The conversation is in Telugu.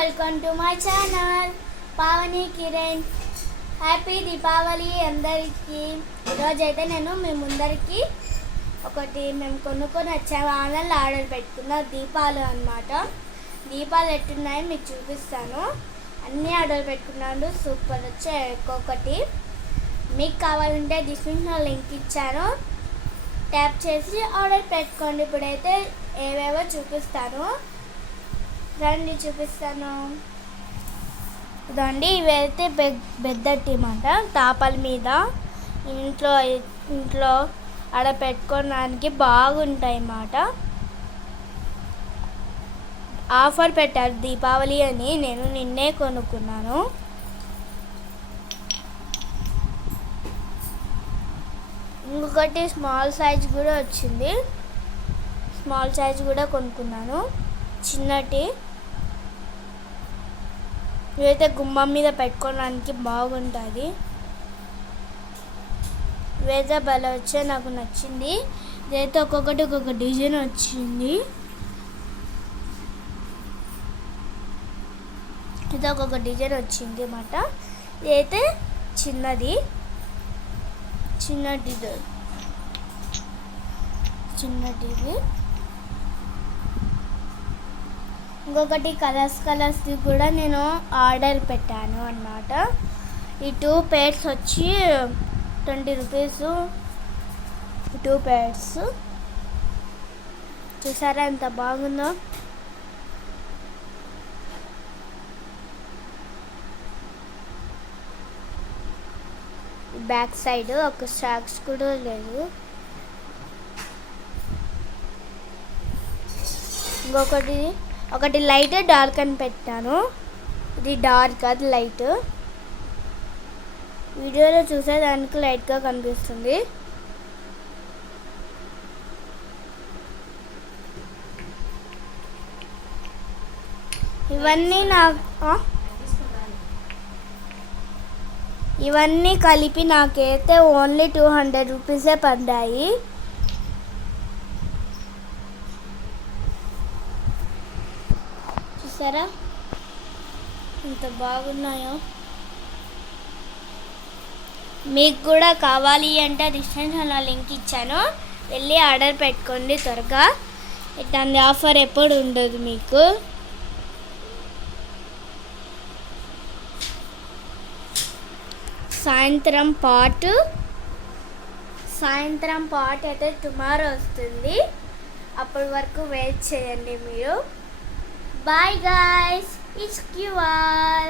Welcome to my channel Pavani Kiran. Happy Deepavali అందరికీ. ఈరోజైతే నేను మీ ముందరికి మేము కొనుక్కొని వచ్చాము. ఆన్లైన్లో ఆర్డర్ పెట్టుకున్న దీపాలు అన్నమాట. దీపాలు ఎట్టున్నాయి మీకు చూపిస్తాను. అన్నీ ఆర్డర్ పెట్టుకున్నాను. సూపర్ వచ్చాయి. ఒక్కొక్కటి మీకు కావాలంటే డిస్క్రిప్షన్లో లింక్ ఇచ్చాను, ట్యాప్ చేసి ఆర్డర్ పెట్టుకోండి. ఇప్పుడైతే ఏవేవో చూపిస్తాను, రండి చూపిస్తాను. ఇదండి, ఇవైతే బెద్దటి మాట తాపల మీద ఇంట్లో ఆడ పెట్టుకోవడానికి బాగుంటాయి అన్నమాట. ఆఫర్ పెట్టారు దీపావళి అని, నేను నిన్నే కొనుక్కున్నాను. ఇంకొకటి స్మాల్ సైజ్ కూడా వచ్చింది. స్మాల్ సైజ్ కూడా కొనుక్కున్నాను. చిన్నటి ఇవైతే గుమ్మం మీద పెట్టుకోవడానికి బాగుంటుంది. ఇవైతే భలే వచ్చాయి, నాకు నచ్చింది. ఇదైతే ఒక్కొక్కటి ఒక్కొక్క డిజైన్ వచ్చింది. ఇది ఒక్కొక్క డిజైన్ వచ్చింది అన్నమాట. ఇదైతే చిన్నటిది. ఇంకొకటి కలర్స్ది కూడా నేను ఆర్డర్ పెట్టాను అన్నమాట. ఈ 2 pairs వచ్చి 20 రూపీస్. 2 pairs చూసారా ఎంత బాగుందో. బ్యాక్ సైడ్ ఒక స్టాక్స్ కూడా లేదు. ఒకటి లైట్ డార్క్ అని పెట్టాను. ఇది డార్క్, అది లైట్. వీడియోలో చూసేదానికి లైట్గా కనిపిస్తుంది. ఇవన్నీ కలిపి నాకైతే ఓన్లీ 200 రూపీసే పడ్డాయి. చూసారా ఎంత బాగున్నాయో. మీకు కూడా కావాలి అంటే డిస్క్రిప్షన్లో లింక్ ఇచ్చాను, వెళ్ళి ఆర్డర్ పెట్టుకోండి త్వరగా. ఇట్లాంటి ఆఫర్ ఎప్పుడు ఉండదు మీకు. సాయంత్రం పార్ట్ అయితే టుమారో వస్తుంది. అప్పటి వరకు వెయిట్ చేయండి మీరు. Bye guys, it's QR.